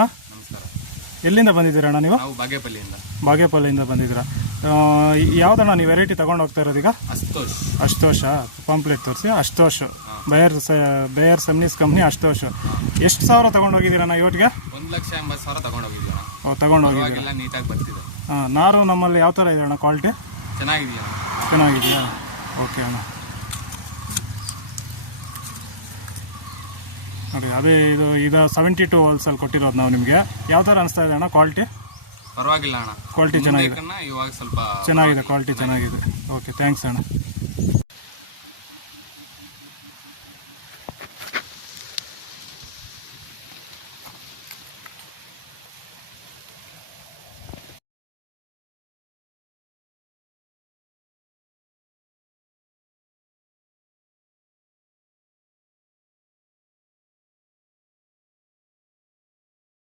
ಹಾಂ, ನಮಸ್ಕಾರ. ಎಲ್ಲಿಂದ ಬಂದಿದ್ದೀರಣ್ಣ ನೀವು? ನಾವು ಬಾಗೇಪಲ್ಲಿಯಿಂದ. ಬಾಗೇಪಲ್ಲಿಯಿಂದ ಬಂದಿದ್ದೀರಾ? ಯಾವುದಣ್ಣ ನೀವು ವೆರೈಟಿ ತೊಗೊಂಡು ಹೋಗ್ತಾ ಇರೋದೀಗ? ಅಷ್ಟೋಷ ಪಾಂಪ್ಲೆಟ್ ತೋರಿಸಿ. ಅಷ್ಟೋಷ್ ಬೇಯರ್ ಸೆಮ್ನಿಸ್ ಕಂಪ್ನಿ ಅಷ್ಟೋಷ್. ಎಷ್ಟು ಸಾವಿರ ತೊಗೊಂಡು ಹೋಗಿದ್ದೀರಣ್ಣ ಇವತ್ತಿಗೆ? 1,80,000 ತೊಗೊಂಡು ಹೋಗಿದ್ದೀರಾ? ತೊಗೊಂಡು ಹೋಗಿದ್ದೀರಾ? ನೀಟಾಗಿ ಬರ್ತಿದೆ. ಹಾಂ, ನಾರು ನಮ್ಮಲ್ಲಿ ಯಾವ ಥರ ಇದೆ ಅಣ್ಣ ಕ್ವಾಲಿಟಿ? ಚೆನ್ನಾಗಿದೆಯಾ? ಓಕೆ ಅಣ್ಣ, ನೋಡಿ ಅದೇ ಇದು 72 ಹೋಲ್ಸಲ್ಲಿ ಕೊಟ್ಟಿರೋದು ನಾವು ನಿಮಗೆ. ಯಾವ ಥರ ಅನಿಸ್ತಾ ಇದೆ ಅಣ್ಣ ಕ್ವಾಲಿಟಿ? ಪರವಾಗಿಲ್ಲ ಅಣ್ಣ, ಕ್ವಾಲಿಟಿ ಚೆನ್ನಾಗಿದೆ. ಇವಾಗ ಸ್ವಲ್ಪ ಚೆನ್ನಾಗಿದೆ, ಕ್ವಾಲಿಟಿ ಚೆನ್ನಾಗಿದೆ. ಓಕೆ, ಥ್ಯಾಂಕ್ಸ್ ಅಣ್ಣ.